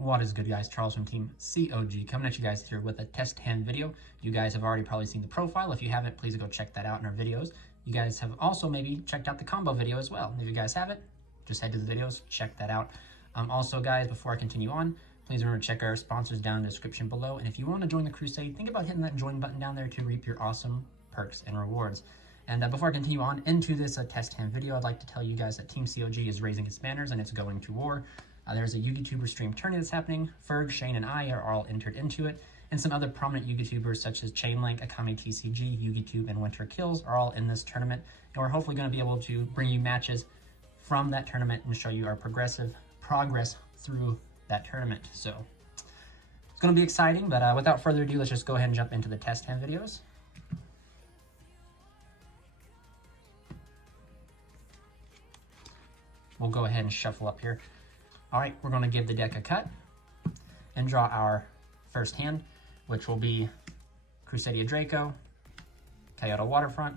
What is good, guys? Charles from Team COG coming at you guys here with a test hand video. You guys have already probably seen the profile. If you haven't, please go check that out in our videos. You guys have also maybe checked out the combo video as well. If you guys haven't, just head to the videos, check that out. Also, guys, before I continue on, please remember to check our sponsors down in the description below. And if you want to join the Crusade, think about hitting that join button down there to reap your awesome perks and rewards. And before I continue on into this test hand video, I'd like to tell you guys that Team COG is raising its banners and it's going to war. There's a YouTuber stream tourney that's happening. Ferg, Shane, and I are all entered into it. And some other prominent YouTubers such as Chainlink, Akame TCG, YugiTube, and Winter Kills are all in this tournament. And we're hopefully going to be able to bring you matches from that tournament and show you our progress through that tournament. So it's going to be exciting, but without further ado, let's just go ahead and jump into the test hand videos. We'll go ahead and shuffle up here. All right, we're going to give the deck a cut and draw our first hand, which will be Crusadia Draco, Kyoto Waterfront,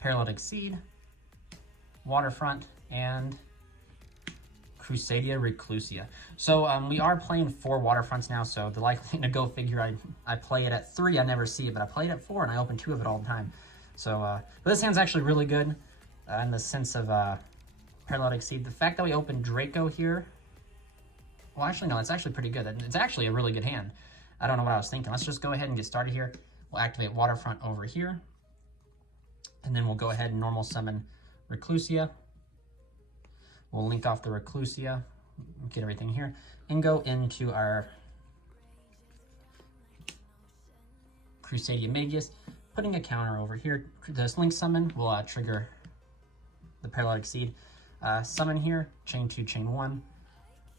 Paralytic Seed, Waterfront, and Crusadia Reclusia. So we are playing 4 Waterfronts now, so the likely to go figure I play it at 3, I never see it, but I play it at 4 and I open 2 of it all the time. So but this hand's actually really good in the sense of Paralytic Seed. The fact that we opened Draco here, well, actually, no, it's actually pretty good. It's actually a really good hand. I don't know what I was thinking. Let's just go ahead and get started here. We'll activate Waterfront over here. And then we'll go ahead and normal summon Reclusia. We'll link off the Reclusia, get everything here, and go into our Crusadia Magus, putting a counter over here. This link summon will trigger the Paralytic Seed. Summon here, chain 2, chain 1.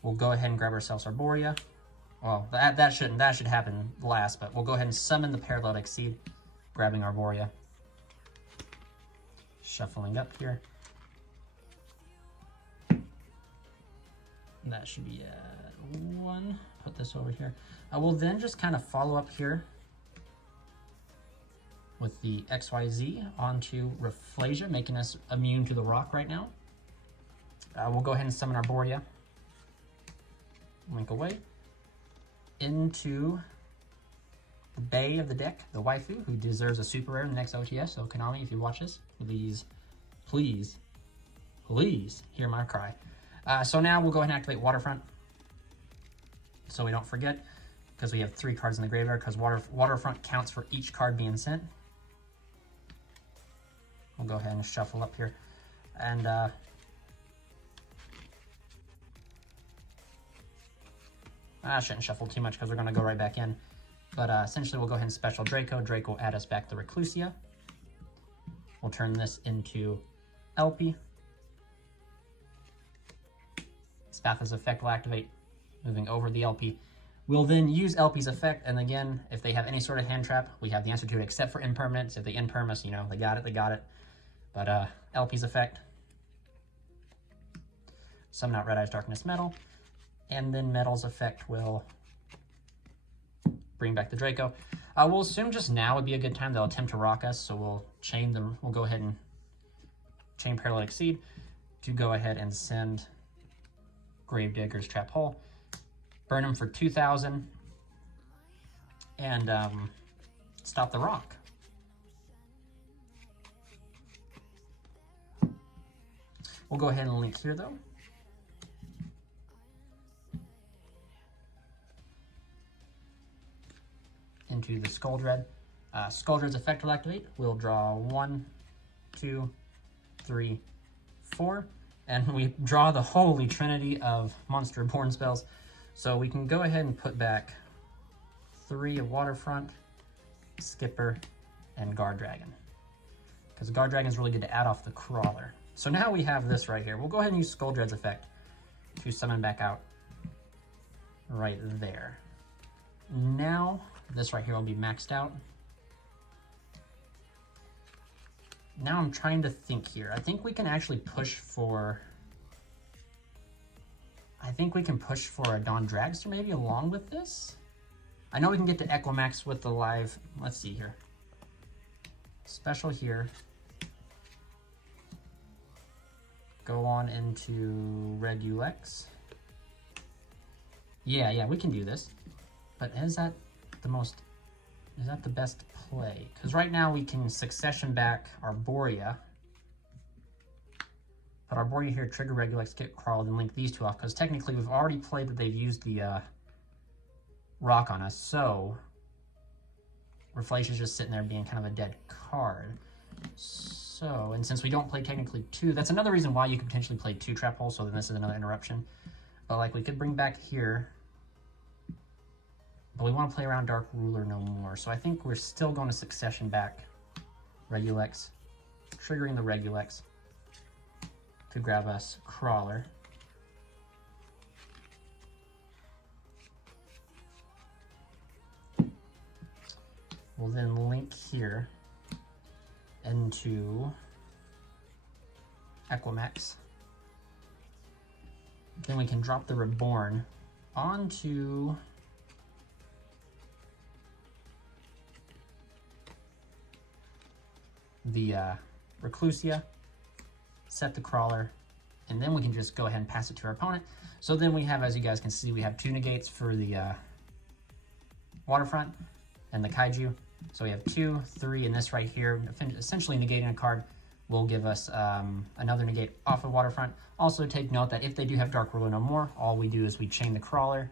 We'll go ahead and grab ourselves Arborea. Well, that should happen last, but we'll go ahead and summon the Paralytic Seed, grabbing Arborea. Shuffling up here. That should be at 1. Put this over here. I will then just kind of follow up here with the XYZ onto Rafflesia, making us immune to the rock right now. We'll go ahead and summon Arborea. Link away into the Bay of the deck, the waifu, who deserves a super rare in the next OTS. So Konami, if you watch this, please hear my cry. So now we'll go ahead and activate Waterfront, so we don't forget, because we have 3 cards in the graveyard, because Waterfront counts for each card being sent. We'll go ahead and shuffle up here, and I shouldn't shuffle too much because we're going to go right back in. But essentially, we'll go ahead and special Draco. Draco will add us back the Reclusia. We'll turn this into LP. Spatha's effect will activate, moving over the LP. We'll then use LP's effect, and again, if they have any sort of hand trap, we have the answer to it, except for impermanence. If they imperm us, you know, they got it. But LP's effect, summon out Red Eyes Darkness Metal. And then Metal's effect will bring back the Draco. We'll assume just now would be a good time. They'll attempt to rock us, so we'll go ahead and chain Paralytic Seed to go ahead and send Gravedigger's Trap Hole. Burn him for 2,000 and stop the rock. We'll go ahead and link here though. Into the Skuldred. Skuldred's effect will activate. We'll draw 1, 2, 3, 4, and we draw the holy trinity of monster born spells. So we can go ahead and put back 3 of Waterfront, Skipper, and Guard Dragon, because Guard Dragon is really good to add off the Crawler. So now we have this right here. We'll go ahead and use Skuldred's effect to summon back out right there. Now this right here will be maxed out. Now I'm trying to think here. I think we can actually push for... a Dawn Dragster maybe along with this. I know we can get to Equimax with the live... Let's see here. Special here. Go on into Red UX. Yeah, we can do this. But is that the best play? Because right now we can succession back Arborea. But Arborea here, trigger Regulex, get Crawl, then link these two off. Because technically we've already played that they've used the rock on us. So Reflation is just sitting there being kind of a dead card. So, and since we don't play technically 2, that's another reason why you could potentially play 2 Trap Holes, so then this is another interruption. But like we could bring back here, but we want to play around Dark Ruler no more. So I think we're still going to succession back Regulex, triggering the Regulex to grab us Crawler. We'll then link here into Equimax. Then we can drop the Reborn onto the Reclusia, set the Crawler, and then we can just go ahead and pass it to our opponent. So then we have, as you guys can see, we have 2 negates for the Waterfront and the Kaiju. So we have 2, 3, and this right here, essentially negating a card, will give us another negate off of Waterfront. Also take note that if they do have Dark Ruler no more, all we do is we chain the Crawler,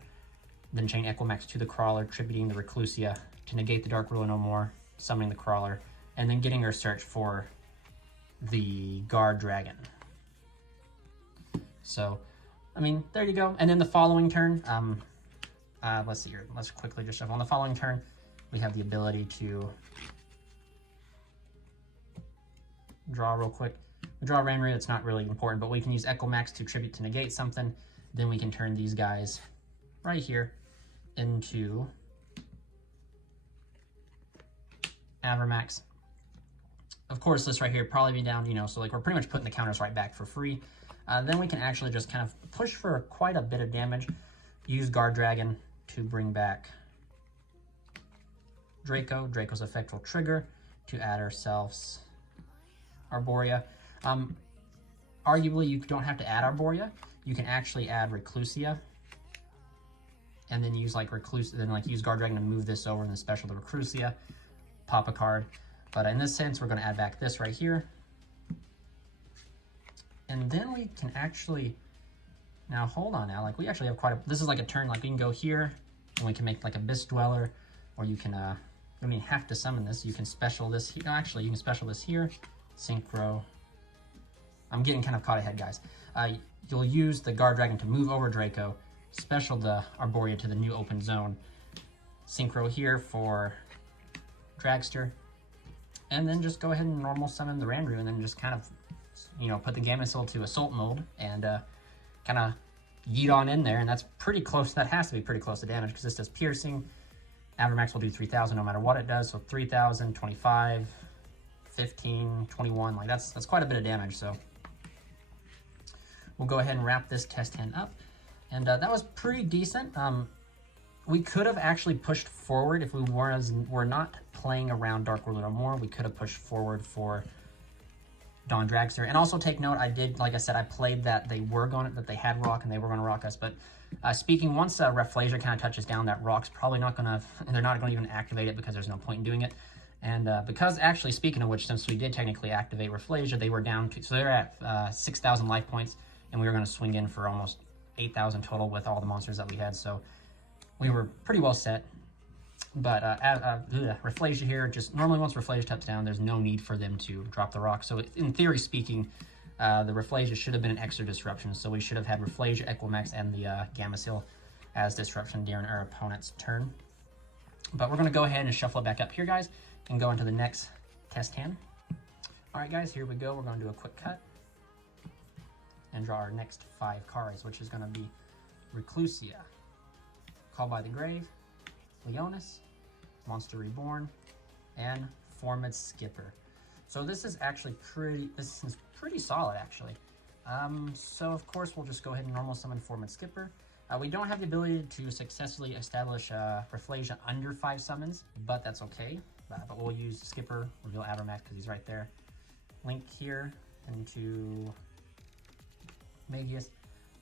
then chain Equimax to the Crawler, tributing the Reclusia to negate the Dark Ruler no more, summoning the Crawler, and then getting our search for the Guard Dragon. So, I mean, there you go. And then the following turn, let's see here. Let's quickly just shuffle. On the following turn, we have the ability to draw real quick. We draw a Ranry, that's not really important, but we can use Equimax to tribute to negate something. Then we can turn these guys right here into Avermax. Of course, this right here probably be down, you know, so like we're pretty much putting the counters right back for free. Then we can actually just kind of push for quite a bit of damage. Use Guard Dragon to bring back Draco. Draco's effect will trigger to add ourselves Arborea. Arguably, you don't have to add Arborea. You can actually add Reclusia, and then use like use Guard Dragon to move this over, and then special the Reclusia, pop a card. But in this sense, we're going to add back this right here, and then we can actually now hold on. Now, like we actually have quite a. This is like a turn. Like we can go here, and we can make like Abyss Dweller, or you can. I mean, have to summon this. You can special this here. Actually, you can special this here. Synchro. I'm getting kind of caught ahead, guys. You'll use the Guard Dragon to move over Draco, special the Arborea to the new open zone. Synchro here for Dragster, and then just go ahead and normal summon the Ranru, and then just kind of, you know, put the Gamecill to assault mode and kind of yeet on in there, and that's pretty close. That has to be pretty close to damage because this does piercing. Avermax will do 3,000 no matter what it does, so 3,000, 25, 15, 21, like that's quite a bit of damage. So we'll go ahead and wrap this test hand up, and that was pretty decent. We could have actually pushed forward if we were not playing around Dark Ruler no more. We could have pushed forward for Dawn Dragster. And also take note, I did, like I said, I played that they had rock and they were going to rock us. But speaking, once Reflasia kind of touches down, that rock's probably not going to, they're not going to even activate it because there's no point in doing it. And because actually, speaking of which, since we did technically activate Reflasia, they were down to, so they're at 6,000 life points, and we were going to swing in for almost 8,000 total with all the monsters that we had. So we were pretty well set. But Reflasia here, just normally once Reflasia touches down, there's no need for them to drop the rock. So in theory speaking, the Reflasia should have been an extra disruption. So we should have had Reflasia, Equimax, and the Gamecill as disruption during our opponent's turn. But we're going to go ahead and shuffle it back up here, guys, and go into the next test hand. All right, guys, here we go. We're going to do a quick cut and draw our next 5 cards, which is going to be Reclusia, Call by the Grave, Leonis, Monster Reborn, and Formed Skipper. So this is actually pretty solid, actually. So of course we'll just go ahead and normal summon Formed Skipper. We don't have the ability to successfully establish Reflasia under 5 summons, but that's okay. But we'll use Skipper, reveal Avermax because he's right there. Link here into Magius.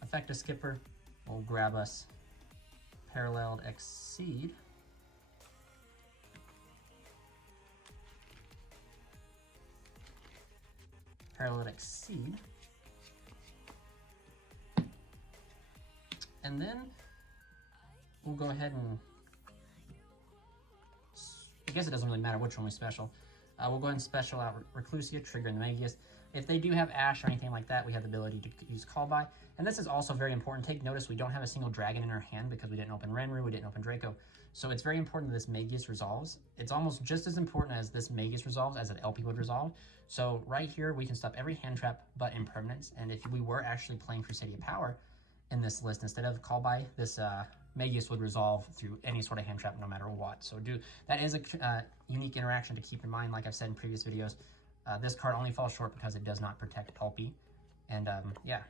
Effective Skipper will grab us Paralleled Exceed. Paralleled Exceed. And then we'll go ahead and, I guess it doesn't really matter which one we special. We'll go ahead and special out Reclusia, triggering the Magius. If they do have Ash or anything like that, we have the ability to use Call By. And this is also very important. Take notice, we don't have a single dragon in our hand because we didn't open Renru, we didn't open Draco. So it's very important that this Magius resolves. It's almost just as important as this Magius resolves as an LP would resolve. So right here, we can stop every hand trap but impermanence. And if we were actually playing Crusadia Power in this list, instead of Call By, this Magius would resolve through any sort of hand trap no matter what. So that is a unique interaction to keep in mind. Like I've said in previous videos, this card only falls short because it does not protect LP. And yeah.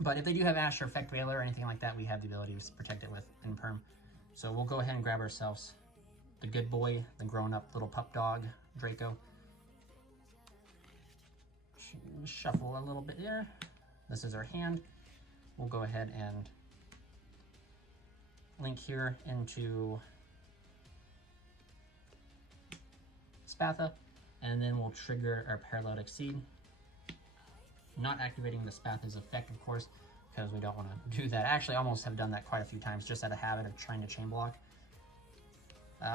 But if they do have Ash or Effect Veiler or anything like that, we have the ability to protect it with Imperm. So we'll go ahead and grab ourselves the good boy, the grown-up little pup dog, Draco. Shuffle a little bit here. This is our hand. We'll go ahead and link here into Spatha, and then we'll trigger our Paralleled Exceed. Not activating the Spatha's effect, of course, because we don't want to do that. Actually, I almost have done that quite a few times, just out of habit of trying to chain block.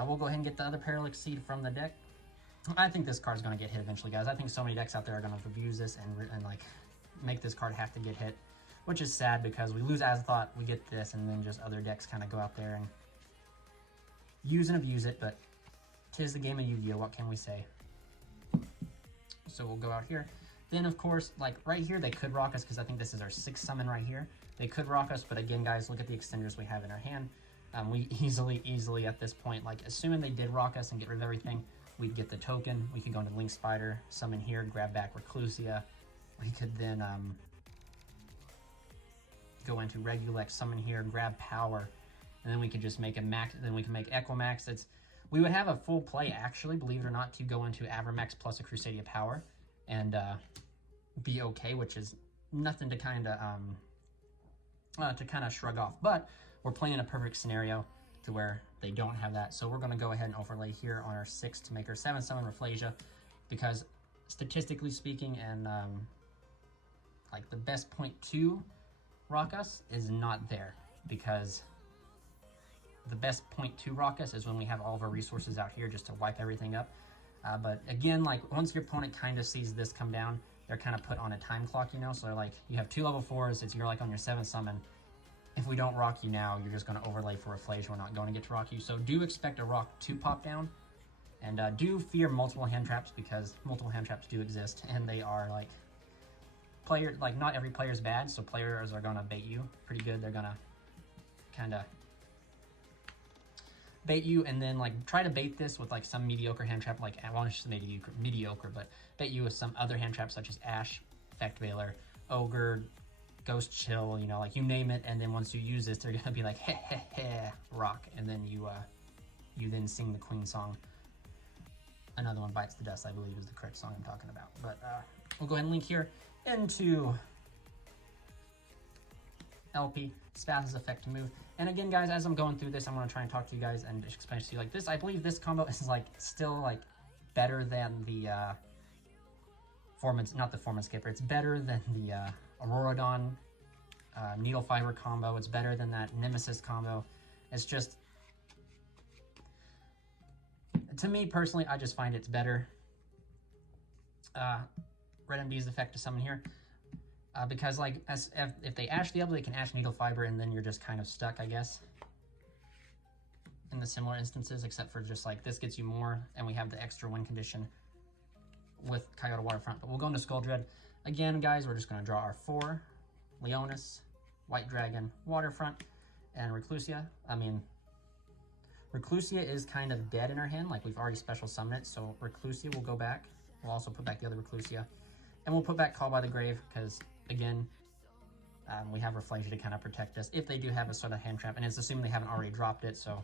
We'll go ahead and get the other Paralleled Exceed from the deck. I think this card's going to get hit eventually, guys. I think so many decks out there are going to abuse this and like make this card have to get hit, which is sad because we lose Azathoth, we get this, and then just other decks kind of go out there and use and abuse it, but 'tis the game of Yu-Gi-Oh! What can we say? So we'll go out here. Then, of course, like right here, they could rock us because I think this is our 6th summon right here. They could rock us, but again, guys, look at the extenders we have in our hand. We easily at this point, like assuming they did rock us and get rid of everything, we'd get the token. We could go into Link Spider, summon here, grab back Reclusia. We could then go into Regulex, summon here, grab power, and then we could just make a max. Then we can make Equimax. We would have a full play, actually, believe it or not, to go into Avermax plus a Crusadia Power and be okay, which is nothing to kind of shrug off. But we're playing a perfect scenario to where they don't have that. So we're going to go ahead and overlay here on our 6 to make our 7 summon Rafflesia, because statistically speaking, and like the best point to rock us is not there, because the best point to rock us is when we have all of our resources out here just to wipe everything up. But again, like once your opponent kind of sees this come down, they're kind of put on a time clock, you know? So like you have 2 level 4s, you're like on your 7th summon. If we don't rock you now, you're just going to overlay for Rafflesia. We're not going to get to rock you. So do expect a rock to pop down. And do fear multiple hand traps, because multiple hand traps do exist. And they are like, not every player is bad. So players are going to bait you pretty good. They're going to kind of bait you, and then like try to bait this with like some mediocre hand trap, like I want to say mediocre, but bait you with some other hand traps such as Ash, Effect Veiler, Ogre, Ghost Chill, you know, like you name it. And then once you use this, they're gonna be like, heh heh heh, rock, and then you then sing the Queen song. Another one, Bites the Dust, I believe is the correct song I'm talking about. But we'll go ahead and link here into LP, Spatha's effect to move. And again, guys, as I'm going through this, I'm going to try and talk to you guys and explain to you like this. I believe this combo is like still like better than the not the Formenscaper. It's better than the Auroradon Needle Fiber combo. It's better than that Nemesis combo. It's just, to me personally, I just find it's better. Red MD's effect to summon here. Because like if they Ash the Elbow, they can Ash Needle Fiber, and then you're just kind of stuck, I guess, in the similar instances, except for just like this gets you more, and we have the extra win condition with Coyote Waterfront. But we'll go into Skull Dread. Again, guys, we're just going to draw our 4, Leonis, White Dragon, Waterfront, and Reclusia. I mean, Reclusia is kind of dead in our hand, like we've already special summoned it, so Reclusia will go back. We'll also put back the other Reclusia, and we'll put back Call by the Grave, because again, we have Rafflesia to kind of protect us if they do have a sort of hand trap, and it's assuming they haven't already dropped it, so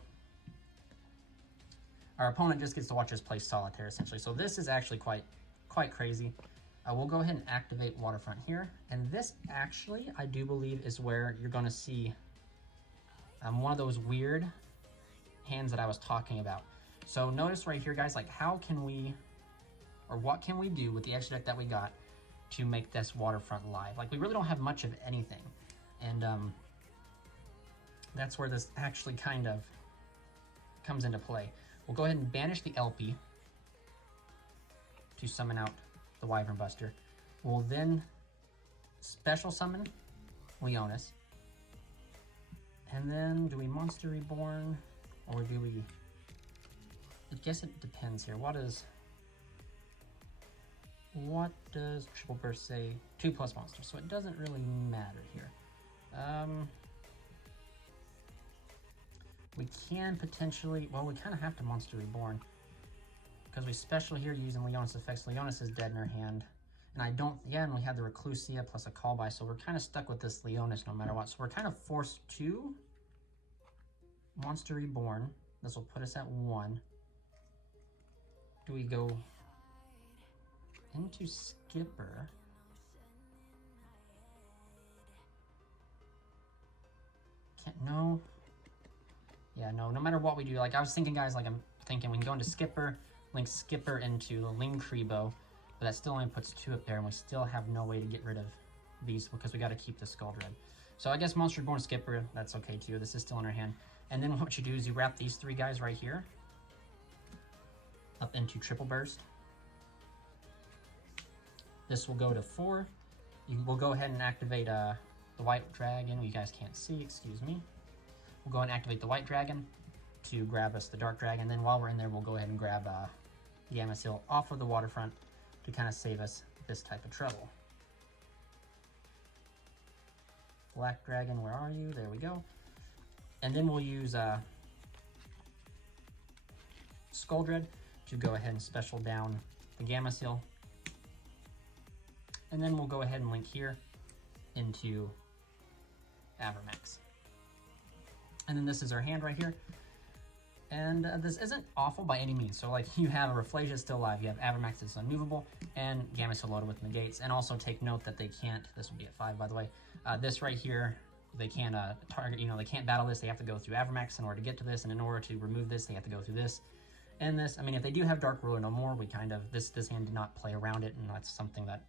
our opponent just gets to watch us play Solitaire, essentially. So this is actually quite crazy. We'll go ahead and activate Waterfront here, and this actually, I do believe, is where you're going to see one of those weird hands that I was talking about. So notice right here, guys, like how can we, or what can we do with the extra deck that we got to make this waterfront live? Like we really don't have much of anything. And that's where this actually kind of comes into play. We'll go ahead and banish the LP to summon out the Wyvern Buster. We'll then special summon Leonis. And then do we Monster Reborn or do we, I guess it depends here. What does Triple Burst say? 2+ monsters, so it doesn't really matter here. We can potentially, well, we kind of have to Monster Reborn because we special here using Leonis effects. Leonis is dead in our hand. And I don't, yeah, and we have the Reclusia plus a call by, so we're kind of stuck with this Leonis no matter what. So we're kind of forced to Monster Reborn. This will put us at 1. Do we go into Skipper? No. Yeah, no matter what we do, like I was thinking, guys, like I'm thinking we can go into Skipper, link Skipper into the Lingkribo, but that still only puts 2 up there, and we still have no way to get rid of these because we got to keep the Skull Dread. So I guess Monster Reborn Skipper, that's okay too. This is still in our hand. And then what you do is you wrap these 3 guys right here up into Triple Burst. This will go to 4. We'll go ahead and activate the White Dragon. You guys can't see, excuse me. We'll go and activate the White Dragon to grab us the Dark Dragon. Then while we're in there, we'll go ahead and grab the Yamasil off of the waterfront to kind of save us this type of trouble. Black Dragon, where are you? There we go. And then we'll use Skull Dread to go ahead and special down the Yamasil. And then we'll go ahead and link here into Avermax. And then this is our hand right here. And this isn't awful by any means. So like you have a Rafflesia still alive, you have Avermax that's unmovable, and Yamasil loaded with negates. And also take note that they can't, this will be at 5 by the way, this right here, they can't target, they can't battle this, they have to go through Avermax in order to get to this, and in order to remove this, they have to go through this. And this, I mean, if they do have Dark Ruler no more, we kind of, this hand did not play around it, and that's something that,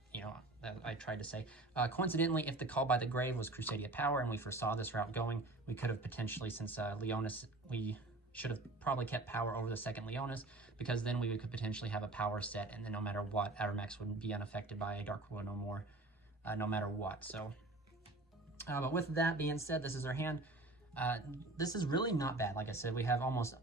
that I tried to say. Coincidentally, if the Call by the Grave was Crusadia Power, and we foresaw this route going, we could have potentially, since Leonis, we should have probably kept power over the second Leonis, because then we could potentially have a power set, and then no matter what, Avermax wouldn't be unaffected by a Dark Ruler no more, no matter what. So, but with that being said, this is our hand. This is really not bad. Like I said, we have almost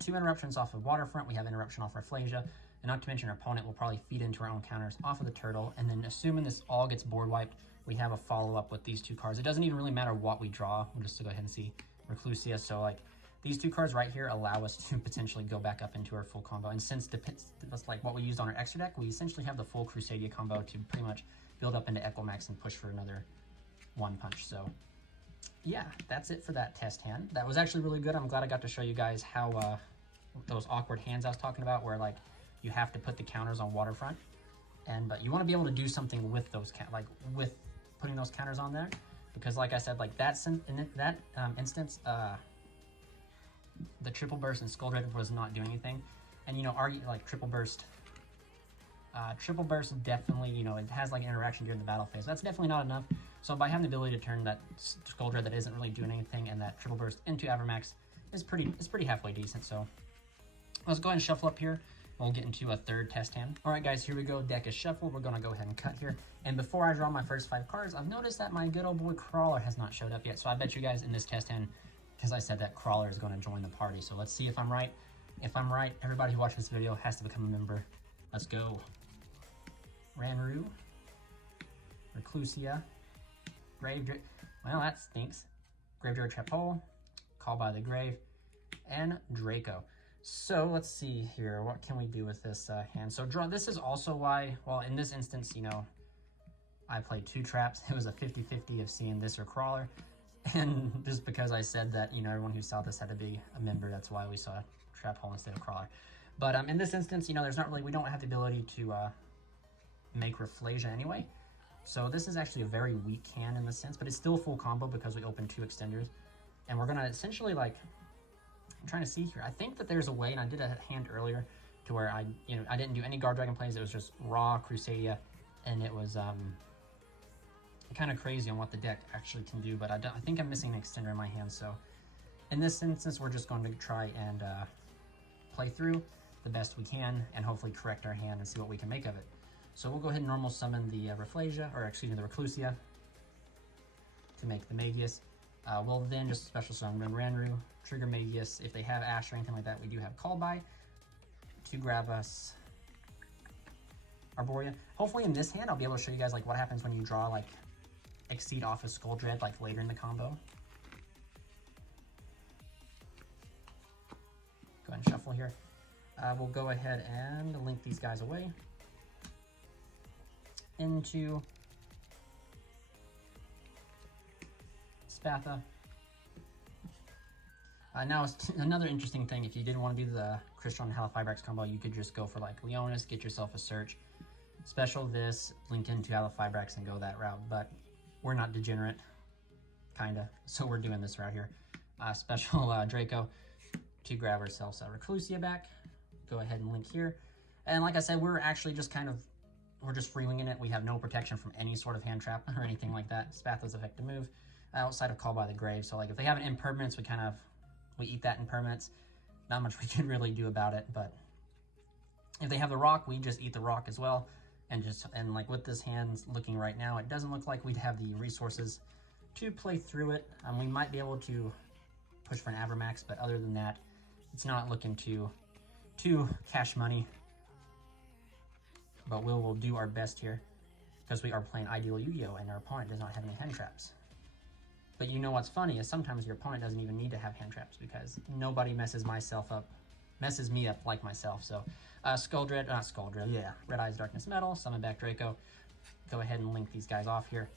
2 interruptions off of Waterfront, we have interruption off Rafflesia, and not to mention our opponent will probably feed into our own counters off of the Turtle, and then assuming this all gets board wiped, we have a follow-up with these 2 cards. It doesn't even really matter what we draw. We'll just go ahead and see Reclusia. So like these 2 cards right here allow us to potentially go back up into our full combo, and since that's like what we used on our extra deck, we essentially have the full Crusadia combo to pretty much build up into Equimax and push for another 1 punch. So yeah, that's it for that test hand. That was actually really good. I'm glad I got to show you guys how those awkward hands I was talking about, where like you have to put the counters on Waterfront, but you want to be able to do something with those with putting those counters on there, because like I said, like in that instance, the Triple Burst and Skull Dread was not doing anything, and like Triple Burst definitely, it has like an interaction during the battle phase. That's definitely not enough. So by having the ability to turn that Skull Dread that isn't really doing anything and that Triple Burst into Avermax is pretty halfway decent. So let's go ahead and shuffle up here. We'll get into a 3rd test hand. All right, guys, here we go. Deck is shuffled. We're going to go ahead and cut here. And before I draw my first 5 cards, I've noticed that my good old boy Crawler has not showed up yet. So I bet you guys in this test hand, because I said that Crawler is going to join the party. So let's see if I'm right. If I'm right, everybody who watches this video has to become a member. Let's go. Ranru, Reclusia, Grave, well, that stinks. Graveyard Trap Hole, Call by the Grave, and Draco. So let's see here, what can we do with this hand? So draw, this is also why, well, in this instance, I played 2 traps. It was a 50-50 of seeing this or Crawler. And just because I said that, everyone who saw this had to be a member, that's why we saw Trap Hole instead of Crawler. But in this instance, there's not really, we don't have the ability to make Rafflesia anyway. So this is actually a very weak hand in this sense, but it's still a full combo because we opened 2 extenders. And we're gonna essentially, like, I'm trying to see here. I think that there's a way, and I did a hand earlier to where I didn't do any Guard Dragon plays. It was just raw Crusadia, and it was kind of crazy on what the deck actually can do. But I think I'm missing an extender in my hand. So in this instance, we're just going to try and play through the best we can, and hopefully correct our hand and see what we can make of it. So we'll go ahead and normal summon the Rafflesia, or excuse me, the Reclusia, to make the Magius. We'll then just special summon Ranru, trigger Magius. If they have Ash or anything like that, we do have Call By to grab us Arborea. Hopefully in this hand, I'll be able to show you guys like what happens when you draw like Exceed off of Skull Dread like later in the combo. Go ahead and shuffle here. We'll go ahead and link these guys away into Spatha. Now, another interesting thing, if you didn't want to do the Crystal and Halifibrax combo, you could just go for like Leonis, get yourself a search, special this, link into Halifibrax, and go that route. But we're not degenerate, kinda, so we're doing this route here. Special Draco to grab ourselves a Reclusia back. Go ahead and link here. And like I said, we're actually just we're just freewinging it. We have no protection from any sort of hand trap or anything like that. Spatha's effective move outside of Call by the Grave. So like if they have an impermanence, we eat that impermanence. Not much we can really do about it, but if they have the rock, we just eat the rock as well. And like with this hand looking right now, it doesn't look like we'd have the resources to play through it. We might be able to push for an Avermax, but other than that, it's not looking to cash money. But we'll do our best here because we are playing Ideal Yu-Gi-Oh! And our opponent does not have any hand traps. But you know what's funny is sometimes your opponent doesn't even need to have hand traps because nobody messes me up like myself. So Red Eyes Darkness Metal, summon back Draco. Go ahead and link these guys off here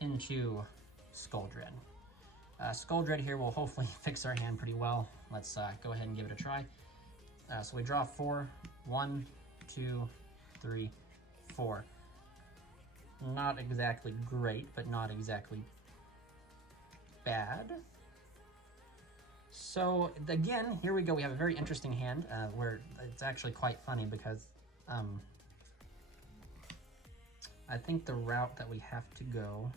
into Skull Dread. Skull Dread here will hopefully fix our hand pretty well. Let's go ahead and give it a try. So we draw 4, 1, 2, 3, 4. Not exactly great, but not exactly bad. So again, here we go. We have a very interesting hand where it's actually quite funny because I think the route that we have to go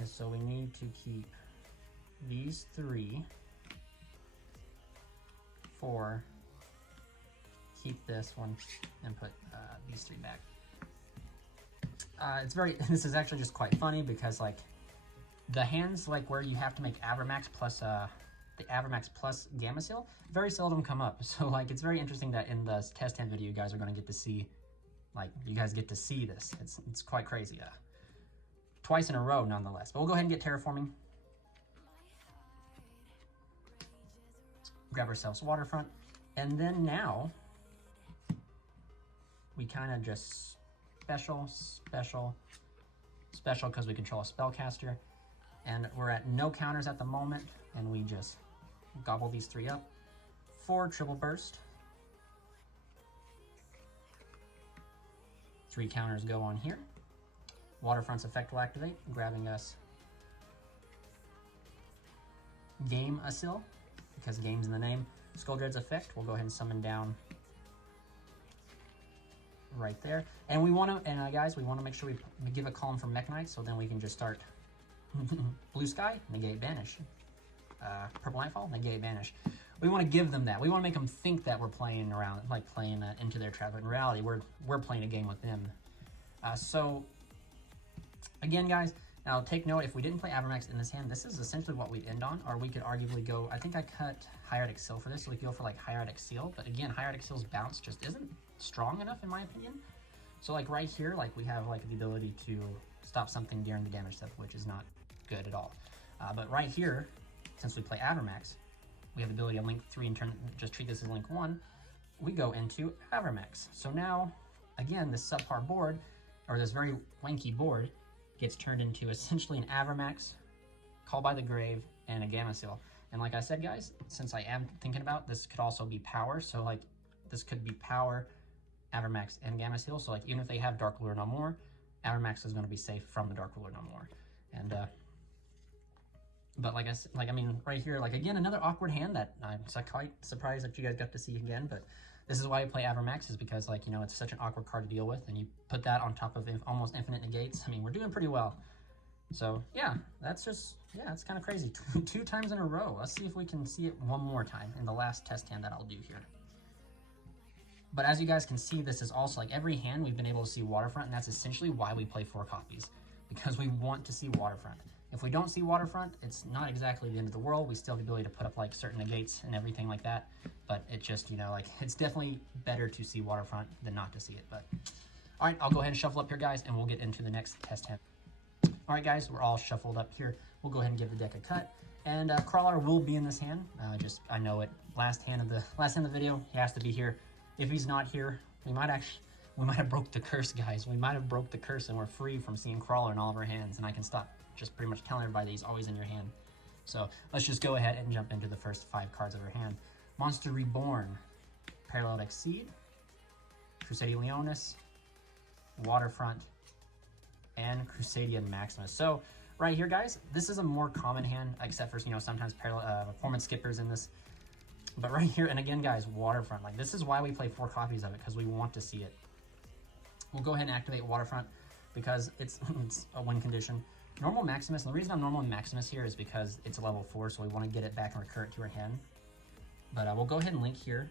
is so we need to keep these 3, 4, keep this one, and put these 3 back. This is actually just quite funny because like the hands like where you have to make Avermax plus the Avermax plus Gamma Seal very seldom come up. So like it's very interesting that in the test hand video you guys are going to get to see, like you guys get to see this. It's quite crazy. Twice in a row nonetheless. But we'll go ahead and get terraforming. Grab ourselves Waterfront, and then now we kind of just special because we control a spellcaster, and we're at no counters at the moment, and we just gobble these 3 up. 4 triple burst. 3 counters go on here. Waterfront's effect will activate, grabbing us Game Asil, because game's in the name. Skull Dread's effect, we'll go ahead and summon down right there. And we want to, guys, we want to make sure we give a column for Mech Knight, so then we can just start Blue Sky, negate banish. Purple Nightfall, negate banish. We want to give them that. We want to make them think that we're playing around, like playing into their trap. But in reality, we're playing a game with them. So again, guys, now take note, if we didn't play Avermax in this hand, this is essentially what we'd end on, or we could arguably go, I think I cut Hieratic Seal for this, so we could go for like Hieratic Seal, but again, Hieratic Seal's bounce just isn't strong enough in my opinion. So like right here, like we have like the ability to stop something during the damage step, which is not good at all. But right here, since we play Avermax, we have the ability to link 3 and just treat this as link 1. We go into Avermax. So now, again, this subpar board, or this very lanky board, gets turned into essentially an Avermax, Call by the Grave, and a Gamma Seal. And like I said, guys, since I am thinking about this, could also be power. So like this could be power, Avermax, and Gamma Seal. So like even if they have Dark Ruler no more, Avermax is going to be safe from the Dark Ruler no more. And But like I mean, right here, like again, another awkward hand that I'm quite surprised that you guys got to see again. But this is why I play Avermax, is because, like, you know, it's such an awkward card to deal with, and you put that on top of almost infinite negates. I mean, we're doing pretty well. So yeah, that's just, yeah, it's kind of crazy. Two times in a row. Let's see if we can see it one more time in the last test hand that I'll do here. But as you guys can see, this is also, like, every hand we've been able to see Waterfront, and that's essentially why we play 4 copies, because we want to see Waterfront. If we don't see Waterfront, it's not exactly the end of the world. We still have the ability to put up, like, certain negates and everything like that, but it just, you know, like, it's definitely better to see Waterfront than not to see it. But all right, I'll go ahead and shuffle up here, guys, and we'll get into the next test hand. All right, guys, we're all shuffled up here. We'll go ahead and give the deck a cut, and Crawler will be in this hand. I know it. Last hand of the video, he has to be here. If he's not here, we might have broke the curse, guys. We might have broke the curse, and we're free from seeing Crawler in all of our hands, and I can stop just pretty much telling everybody that he's always in your hand. So let's just go ahead and jump into the first 5 cards of our hand. Monster Reborn, Parallel Exceed, Crusadia Leonis, Waterfront, and Crusadian Maximus. So right here, guys, this is a more common hand, except for, you know, sometimes performance skippers in this. But right here, and again, guys, Waterfront. Like, this is why we play 4 copies of it, because we want to see it. We'll go ahead and activate Waterfront because it's a win condition. Normal Maximus, and the reason I'm normal Maximus here is because it's a level 4, so we want to get it back and recur it to our hand. But we'll go ahead and link here.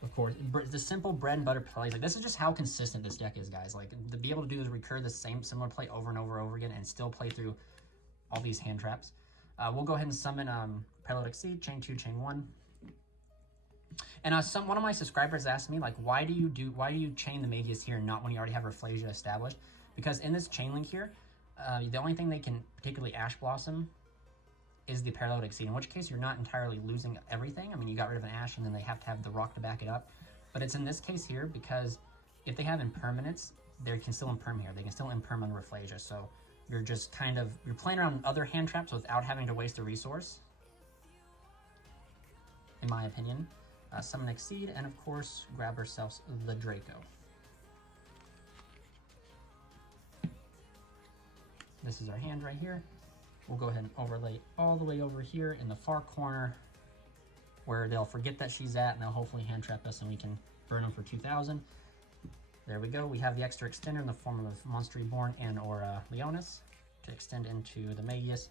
Of course, the simple bread and butter plays, like, this is just how consistent this deck is, guys. Like, to be able to do is recur the similar play over and over and over again and still play through all these hand traps. We'll go ahead and summon Parallel Exceed, Chain 2, Chain 1. And one of my subscribers asked me, like, why do you chain the Magus here and not when you already have Rafflesia established? Because in this chain link here, the only thing they can particularly Ash Blossom is the Parallel Exceed, in which case you're not entirely losing everything. I mean, you got rid of an Ash, and then they have to have the rock to back it up. But it's in this case here because if they have impermanence, they can still imperm here. They can still imperm on Rafflesia. So you're just you're playing around other hand traps without having to waste a resource, in my opinion. Summon Exceed, and of course, grab ourselves the Draco. This is our hand right here. We'll go ahead and overlay all the way over here in the far corner where they'll forget that she's at, and they'll hopefully hand trap us and we can burn them for 2,000. There we go. We have the extra extender in the form of Monster Reborn and or Leonis to extend into the Magus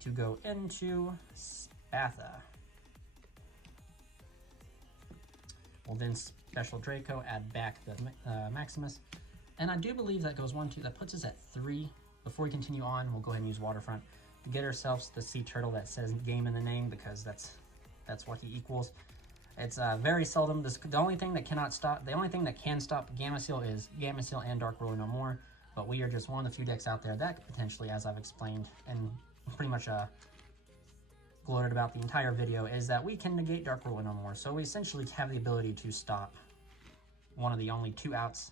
to go into Spatha. We'll then special Draco, add back the Maximus. And I do believe that goes 1, 2, that puts us at 3. Before we continue on, we'll go ahead and use Waterfront to get ourselves the sea turtle that says game in the name, because that's what he equals. It's very seldom. The only thing that can stop Gameciel is Gameciel and Dark Ruler No More. But we are just one of the few decks out there that potentially, as I've explained and pretty much gloated about the entire video, is that we can negate Dark Ruler No More. So we essentially have the ability to stop one of the only 2 outs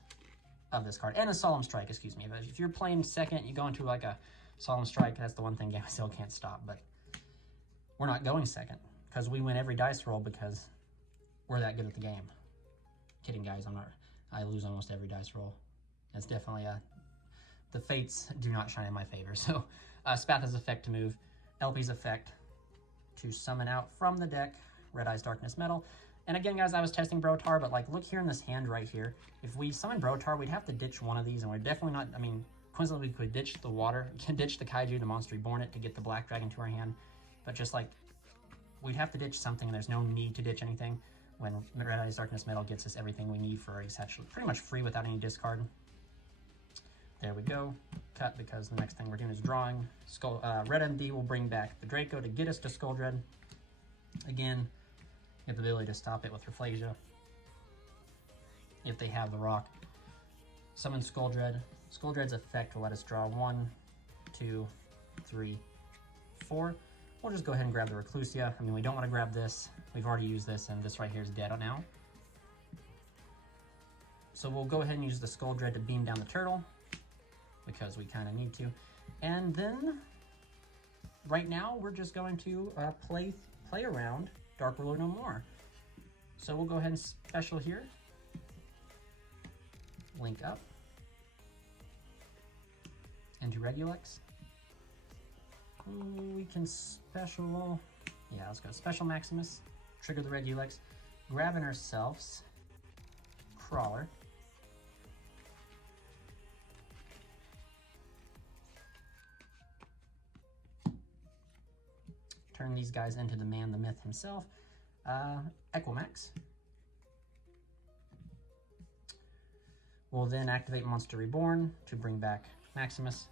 of this card. And a Solemn Strike, excuse me. But if you're playing second, you go into like a Solemn Strike, that's the one thing Gameciel can't stop. But we're not going second because we win every dice roll because we're that good at the game. Kidding, guys. I lose almost every dice roll. It's definitely the fates do not shine in my favor. So Spatha's effect to move, LP's effect to summon out from the deck Red Eyes Darkness Metal. And again, guys, I was testing Brotar, but like, look here in this hand right here. If we summon Brotar, we'd have to ditch one of these, and we're definitely not, I mean, coincidentally, we could ditch the water, can ditch the Kaiju, the Monster Reborn it to get the Black Dragon to our hand. But just like, we'd have to ditch something, and there's no need to ditch anything when Red Eyes Darkness Metal gets us everything we need for essentially pretty much free without any discard. There we go. Cut, because the next thing we're doing is drawing. Red MD will bring back the Draco to get us to Skull Dread. Again, you have the ability to stop it with Rafflesia if they have the rock. Summon Skull Dread. Skull Dread's effect will let us draw 1, 2, 3, 4. We'll just go ahead and grab the Reclusia. I mean, we don't want to grab this. We've already used this, and this right here is dead now. So we'll go ahead and use the Skull Dread to beam down the turtle, because we kind of need to. And then, right now, we're just going to play around Dark Ruler No More. So we'll go ahead and special here. Link up. Into Regulex. We can special, yeah, let's go special Maximus, trigger the red Ulex, grabbing ourselves Crawler. Turn these guys into the man, the myth himself, Equimax. We'll then activate Monster Reborn to bring back Maximus.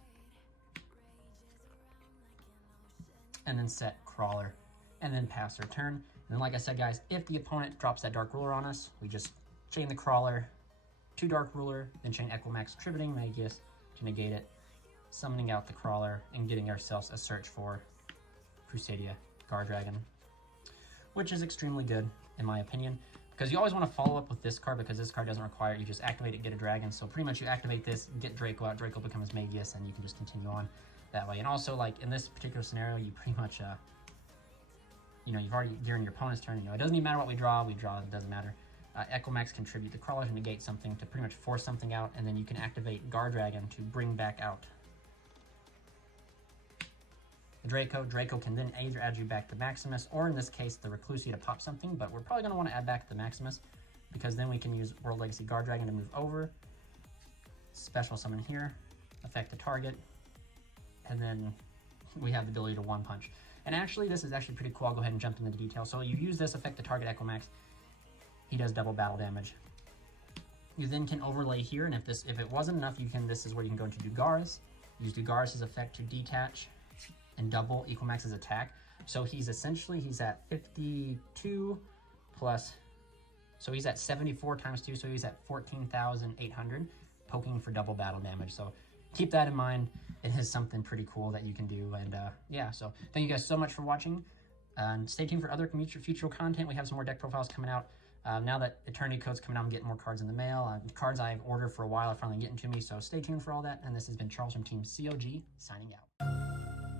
And then set Crawler. And then pass our turn. And then like I said, guys, if the opponent drops that Dark Ruler on us, we just chain the Crawler to Dark Ruler, then chain Equimax, Tributing Magius to negate it, summoning out the Crawler, and getting ourselves a search for Crusadia Guard Dragon, which is extremely good, in my opinion. Because you always want to follow up with this card, because this card doesn't require it. You just activate it, get a dragon. So pretty much you activate this, get Draco out, Draco becomes Magius, and you can just continue on that way. And also, like, in this particular scenario, you pretty much, you know, you've already, during your opponent's turn, you know, it doesn't even matter what we draw, it doesn't matter. Equimax contribute the Crawler to negate something, to pretty much force something out, and then you can activate Guard Dragon to bring back out the Draco. Draco can then either add you back to Maximus, or in this case, the Reclusia to pop something, but we're probably going to want to add back the Maximus, because then we can use World Legacy Guard Dragon to move over, special summon here, affect the target, and then we have the ability to one punch. And actually, this is actually pretty cool. I'll go ahead and jump into the details. So you use this, affect the target Equimax, he does double battle damage. You then can overlay here, and if it wasn't enough, this is where you can go into Dugaris, use Dugaris' effect to detach, and double Equimax's attack. So he's at 52 plus, so he's at 74 times 2, so he's at 14,800, poking for double battle damage. So keep that in mind. It is something pretty cool that you can do. And yeah, so thank you guys so much for watching. And stay tuned for other future content. We have some more deck profiles coming out. Now that Eternity Code's coming out, I'm getting more cards in the mail. Cards I've ordered for a while are finally getting to me, so stay tuned for all that. And this has been Charles from Team COG, signing out.